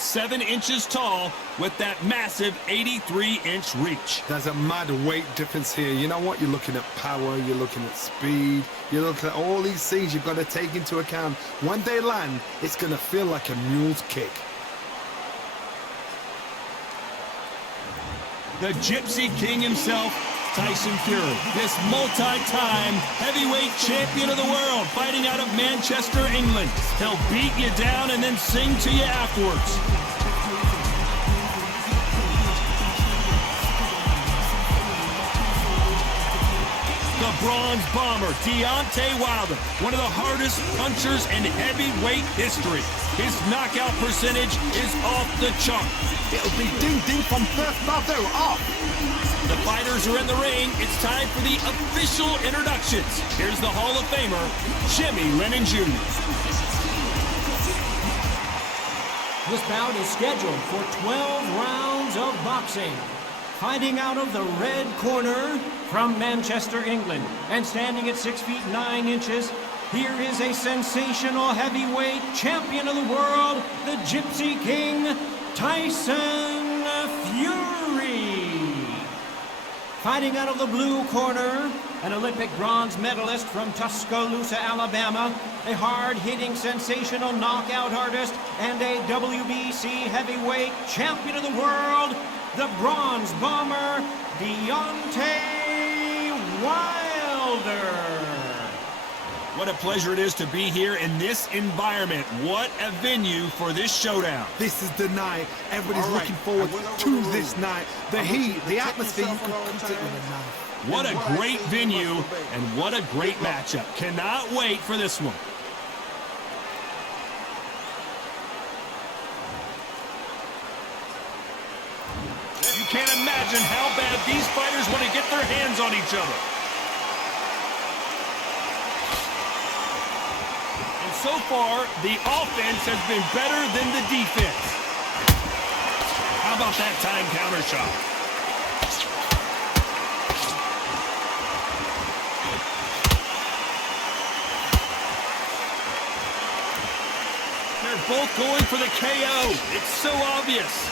7 inches tall with that massive 83-inch reach. There's a mad weight difference here. You know what? You're looking at power, you're looking at speed, you're looking at all these things you've got to take into account. When they land, it's going to feel like a mule's kick. The Gypsy King himself, Tyson Fury, this multi-time heavyweight champion of the world, fighting out of Manchester, England. He'll beat you down and then sing to you afterwards. The Bronze Bomber, Deontay Wilder, one of the hardest punchers in heavyweight history. His knockout percentage is off the chart. It'll be ding-ding from first bout, they're off. The fighters are in the ring. It's time for the official introductions. Here's the Hall of Famer, Jimmy Lennon Jr. This bout is scheduled for 12 rounds of boxing. Fighting out of the red corner from Manchester, England, and standing at 6 feet 9 inches, here is a sensational heavyweight champion of the world, the Gypsy King, Tyson Fury. Fighting out of the blue corner, an Olympic bronze medalist from Tuscaloosa, Alabama, a hard-hitting, sensational knockout artist, and a WBC heavyweight champion of the world, the Bronze Bomber, Deontay Wilder. What a pleasure it is to be here in this environment. What a venue for this showdown. This is the night. Everybody's looking forward to this night. The heat, the atmosphere, you could cut it with a knife. What a great venue and what a great matchup. Cannot wait for this one. You can't imagine how bad these fighters want to get their hands on each other. And so far, the offense has been better than the defense. How about that time counter shot? They're both going for the KO. It's so obvious.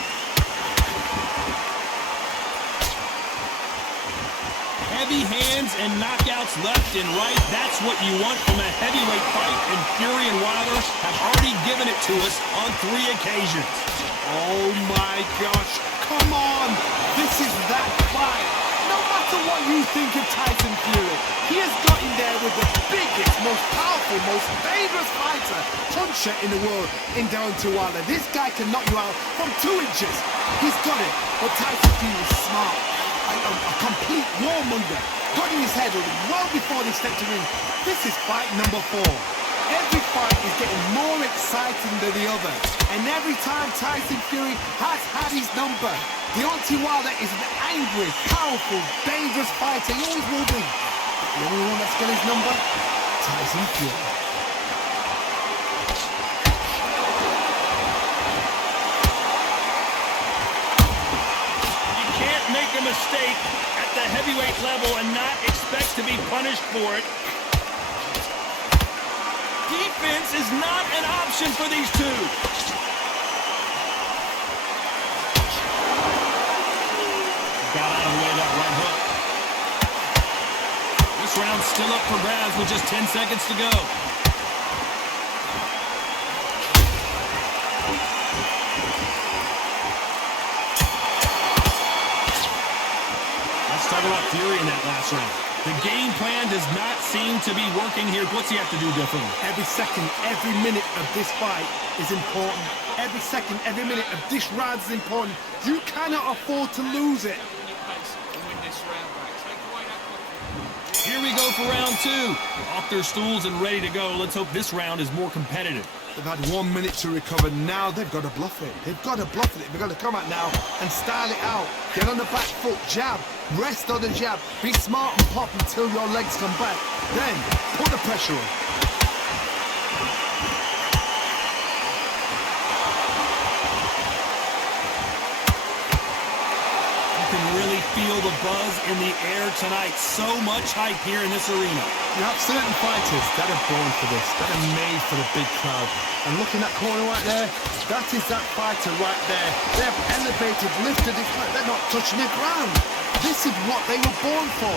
Heavy hands and knockouts left and right. That's what you want from a heavyweight fight, and Fury and Wilder have already given it to us on 3 occasions. Oh my gosh, come on! This is that fight! No matter what you think of Tyson Fury, he has got in there with the biggest, most powerful, most dangerous fighter, puncher in the world in Deontay Wilder. This guy can knock you out from 2 inches. He's got it, but Tyson Fury is smart. A complete warmonger. Got in his head well before they stepped in the ring. This is fight number 4. Every fight is getting more exciting than the other. And every time Tyson Fury has had his number. Deontay Wilder is an angry, powerful, dangerous fighter. He always will be. But the only one that's got his number, Tyson Fury. Make a mistake at the heavyweight level and not expect to be punished for it. Defense is not an option for these two. Got out of the way of that right hook. This round's still up for grabs with just 10 seconds to go. Talk about Fury in that last round. The game plan does not seem to be working here. What's he have to do differently? Every second, every minute of this fight is important. Every second, every minute of this round is important. You cannot afford to lose it. Here we go for round 2. Off their stools and ready to go. Let's hope this round is more competitive. They've had 1 minute to recover. Now they've got to bluff it. They've got to bluff it. They've got to come out now and style it out. Get on the back foot, jab, rest on the jab. Be smart and pop until your legs come back. Then put the pressure on. You can really feel the buzz in the air tonight. So much hype here in this arena. You have certain fighters that are born for this, that are made for the big crowd. And look in that corner right there, that is that fighter right there. They have elevated, lifted, it's like they're not touching the ground. This is what they were born for.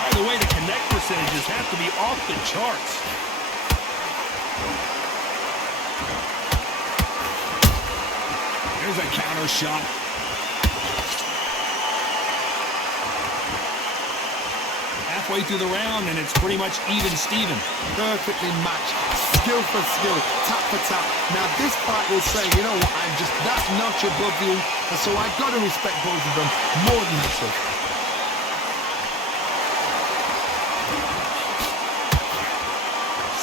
By the way, the connect percentages have to be off the charts. There's a counter shot. Halfway through the round, and it's pretty much even Steven. Perfectly matched, skill for skill, tap for tap. Now this fight will say, you know what, I'm just that notch above you, and so I've got to respect both of them more than myself.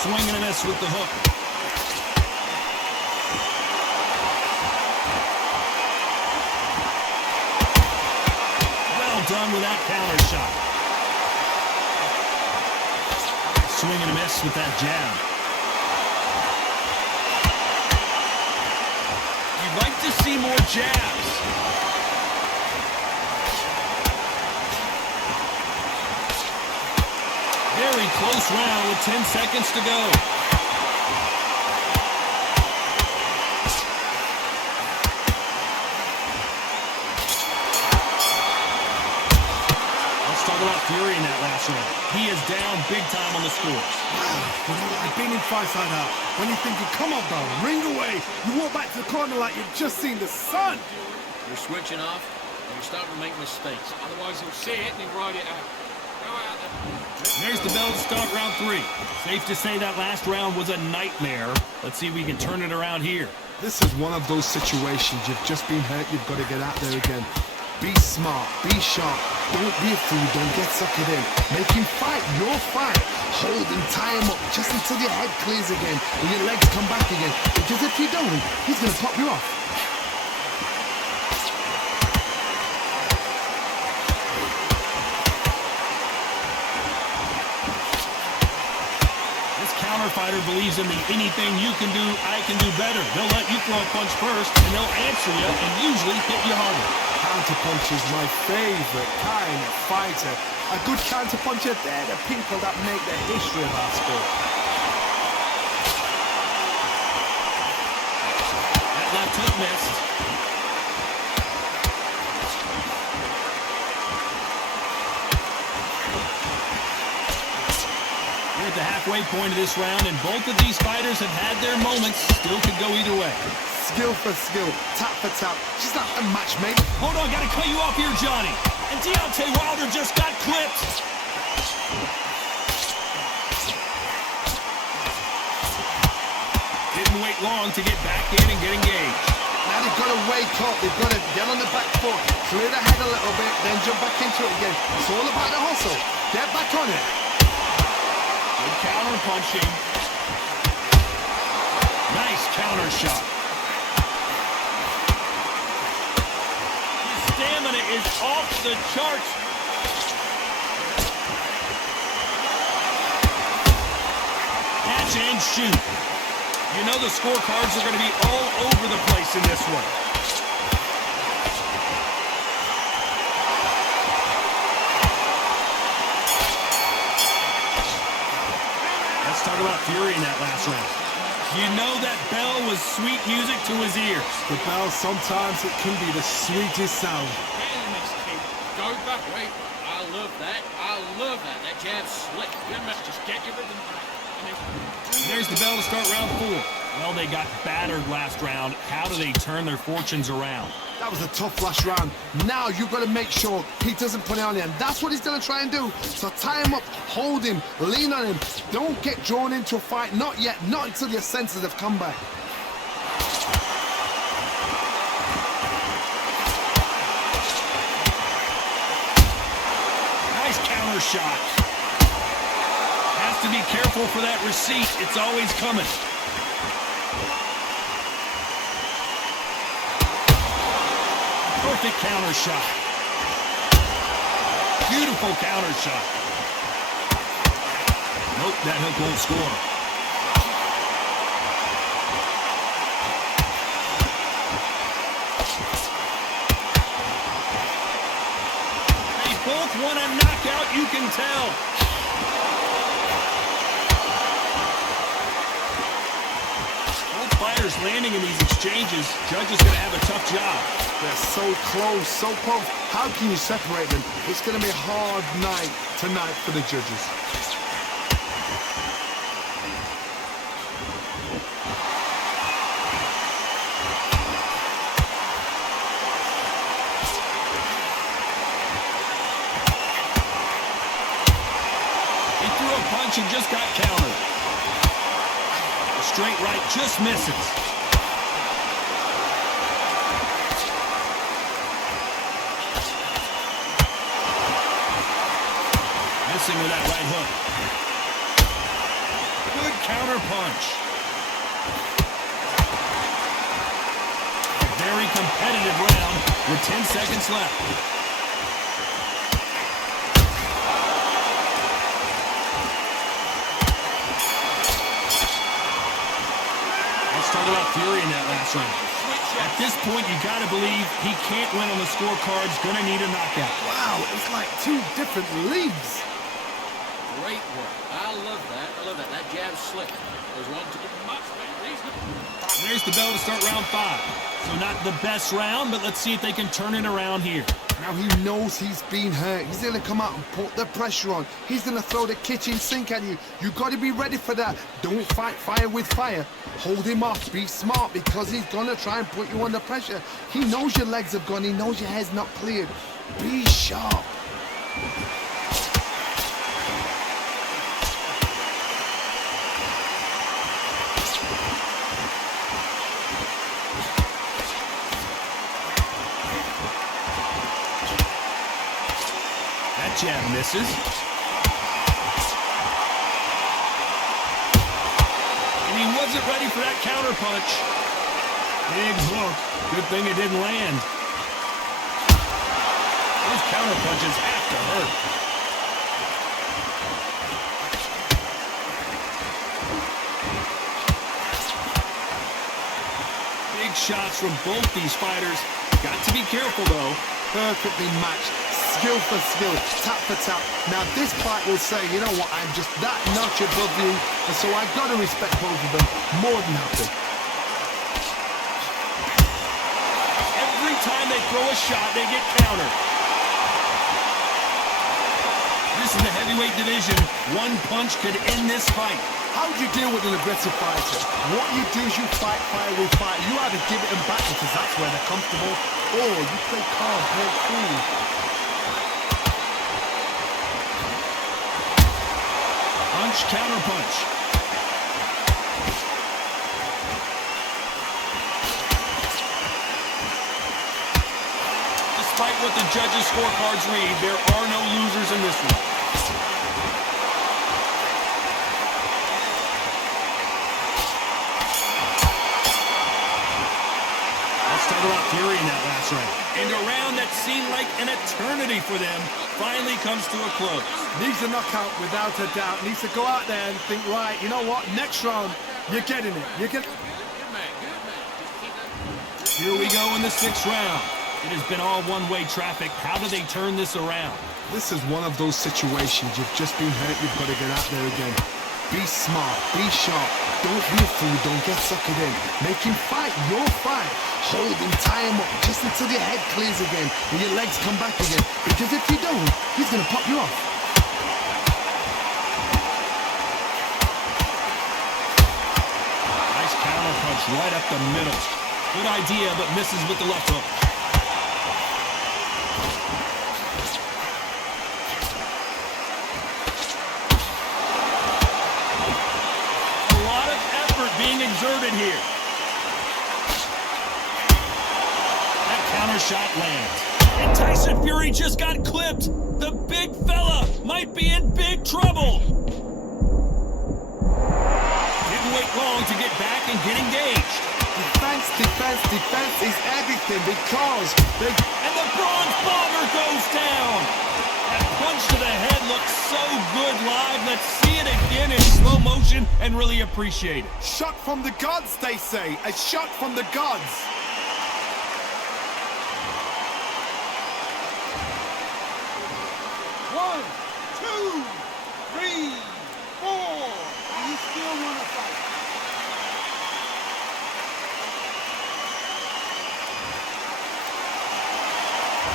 Swing and a miss with the hook. Well done with that counter shot. Swing and a miss with that jab. You'd like to see more jabs. Very close round with 10 seconds to go. Let's talk about Fury in that last round. He is down big time on the scores. You know, I've been in fights like that. When you're thinking, come on, bro, ring away. You walk back to the corner like you've just seen the sun. You're switching off, and you're starting to make mistakes. Otherwise, he'll see it and he'll ride it out. Go out there. There's the bell to start round 3. Safe to say that last round was a nightmare. Let's see if we can turn it around here. This is one of those situations. You've just been hurt. You've got to get out there again. Be smart. Be sharp. Don't be a fool. Don't get suckered in. Make him fight your fight. Hold and tie him up just until your head clears again and your legs come back again. Because if you don't, he's going to pop you off. Fighter believes in the anything you can do, I can do better. They'll let you throw a punch first, and they'll answer you and usually hit you harder. Counterpunch is my favorite kind of fighter. A good counterpuncher, they're the people that make the history of our sport. That left hook missed. We're at the halfway point of this round, and both of these fighters have had their moments. Still could go either way. Skill for skill, tap for tap. Just like a match, mate. Hold on, gotta cut you off here, Johnny. And Deontay Wilder just got clipped. Didn't wait long to get back in and get engaged. Now they've got to wake up. They've got to get on the back foot, clear the head a little bit, then jump back into it again. It's all about the hustle. Get back on it. Good counter punching. Nice counter shot. His stamina is off the charts. Catch and shoot. You know the scorecards are going to be all over the place in this one. Let's talk about Fury in that last round. You know that bell was sweet music to his ears. The bell, sometimes it can be the sweetest sound. Go back, wait. I love that. I love that. That jab's slick. Good match. Just get your rhythm back. There's the bell to start round 4. Well, they got battered last round. How do they turn their fortunes around? That was a tough last round. Now you've got to make sure he doesn't put it on you, and that's what he's going to try and do. So tie him up, hold him, lean on him. Don't get drawn into a fight. Not yet. Not until your senses have come back. Nice counter shot. Has to be careful for that receipt. It's always coming. Perfect counter shot. Beautiful counter shot. Nope, that hook won't score. tell. Both fighters landing in these exchanges. Judge is going to have a tough job. They're so close, so close. How can you separate them? It's going to be a hard night tonight for the judges. He threw a punch and just got countered. A straight right just misses. Missing with that right hook. Good counter punch. A very competitive round with 10 seconds left. Let's talk about Fury in that last round. At this point, you got to believe he can't win on the scorecards. Going to need a knockout. Wow, it's like two different leagues. Great work. I love that. I love that. That jab slick. There's one to the much reasonable. There's the bell to start round 5. So not the best round, but let's see if they can turn it around here. Now he knows he's been hurt. He's going to come out and put the pressure on. He's going to throw the kitchen sink at you. You got to be ready for that. Don't fight fire with fire. Hold him off. Be smart because he's going to try and put you under pressure. He knows your legs have gone. He knows your head's not cleared. Be sharp. That jab misses. And he wasn't ready for that counter punch. Big hook. Good thing it didn't land. Those counter punches have to hurt. Big shots from both these fighters. Got to be careful, though. Perfectly matched. Skill for skill, tap for tap. Now this fight will say, you know what, I'm just that notch above you, and so I've got to respect both of them more than happy. Every time they throw a shot, they get countered. This is the heavyweight division. One punch could end this fight. How do you deal with an aggressive fighter? What you do is you fight fire with fire. You either give it them back because that's where they're comfortable, or you play calm, play cool. Punch, counter punch. Despite what the judges' scorecards read, there are no losers in this one. Let's talk about Fury in that last round. And a round that seemed like an eternity for them finally comes to a close. Needs a knockout without a doubt. Needs to go out there and think, right, you know what, next round, you're getting it. You're getting. Good man. Good man. Just keep that. Here we go in the 6th round. It has been all one-way traffic. How do they turn this around? This is one of those situations. You've just been hurt. You've got to get out there again. Be smart. Be sharp. Don't be a fool. Don't get suckered in. Make him fight your fight. Hold him, tie him up just until your head clears again and your legs come back again. Because if you don't, he's going to pop you off. Nice counter punch right up the middle. Good idea, but misses with the left hook. A lot of effort being exerted here. Counter shot lands. And Tyson Fury just got clipped. The big fella might be in big trouble. Didn't wait long to get back and get engaged. Defense, defense, defense is everything because they... And the bronze bomber goes down. That punch to the head looks so good live. Let's see it again in slow motion and really appreciate it. Shot from the gods, they say. A shot from the gods. One, two,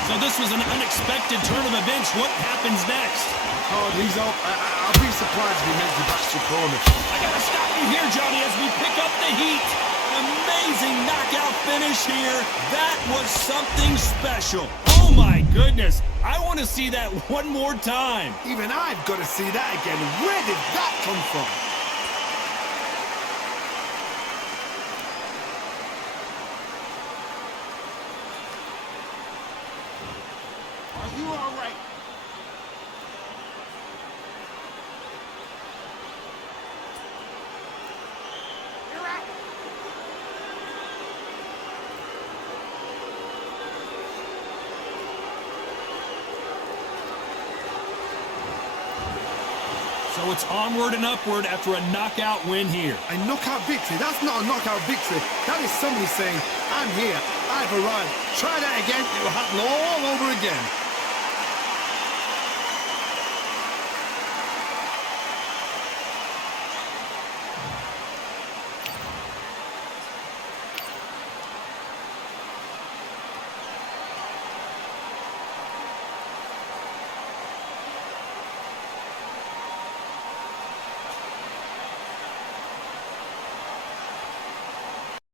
So this was an unexpected turn of events. What happens next? Oh, he's up. I'll be surprised if he makes it back to the corner. I gotta stop you here, Johnny, as we pick up the heat. Amazing knockout finish here. That was something special. Oh my goodness. I want to see that one more time. Even I've got to see that again. Where did that come from? Are you all right? You're out. So it's onward and upward after a knockout win here. A knockout victory? That's not a knockout victory. That is somebody saying, I'm here, I've arrived. Try that again, it will happen all over again.